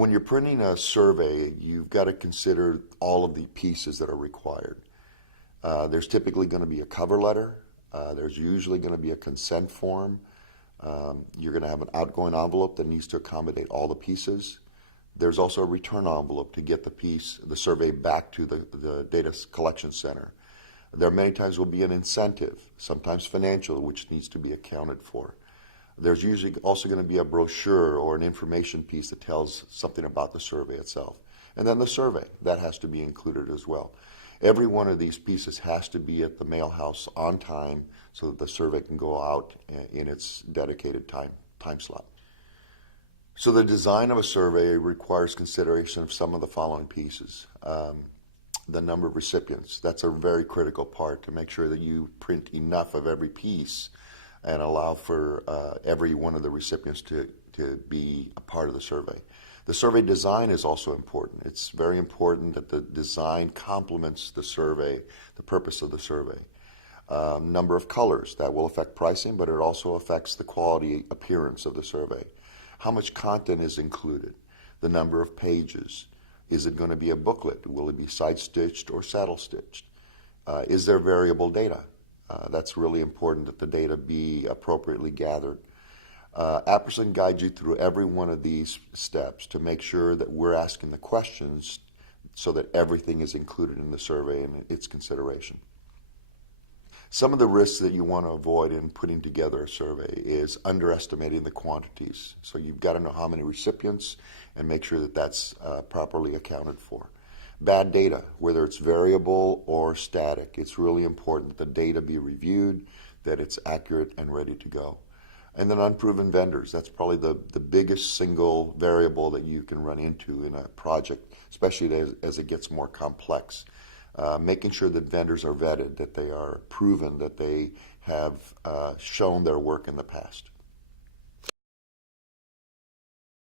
When you're printing a survey, you've got to consider all of the pieces that are required. There's typically going to be a cover letter. There's usually going to be a consent form. You're going to have an outgoing envelope that needs to accommodate all the pieces. There's also a return envelope to get the survey back to the data collection center. There many times will be an incentive, sometimes financial, which needs to be accounted for. There's usually also going to be a brochure or an information piece that tells something about the survey itself. And then the survey, that has to be included as well. Every one of these pieces has to be at the mail house on time so that the survey can go out in its dedicated time slot. So the design of a survey requires consideration of some of the following pieces. The number of recipients, that's a very critical part to make sure that you print enough of every piece and allow for every one of the recipients to be a part of the survey. The survey design is also important. It's very important that the design complements the survey, the purpose of the survey. Number of colors, that will affect pricing, but it also affects the quality appearance of the survey. How much content is included? The number of pages. Is it going to be a booklet? Will it be side-stitched or saddle-stitched? Is there variable data? That's really important that the data be appropriately gathered. Apperson guides you through every one of these steps to make sure that we're asking the questions so that everything is included in the survey and its consideration. Some of the risks that you want to avoid in putting together a survey is underestimating the quantities. So you've got to know how many recipients and make sure that that's properly accounted for. Bad data, whether it's variable or static, it's really important that the data be reviewed, that it's accurate and ready to go. And then unproven vendors, that's probably the biggest single variable that you can run into in a project, especially as it gets more complex. Making sure that vendors are vetted, that they are proven, that they have shown their work in the past.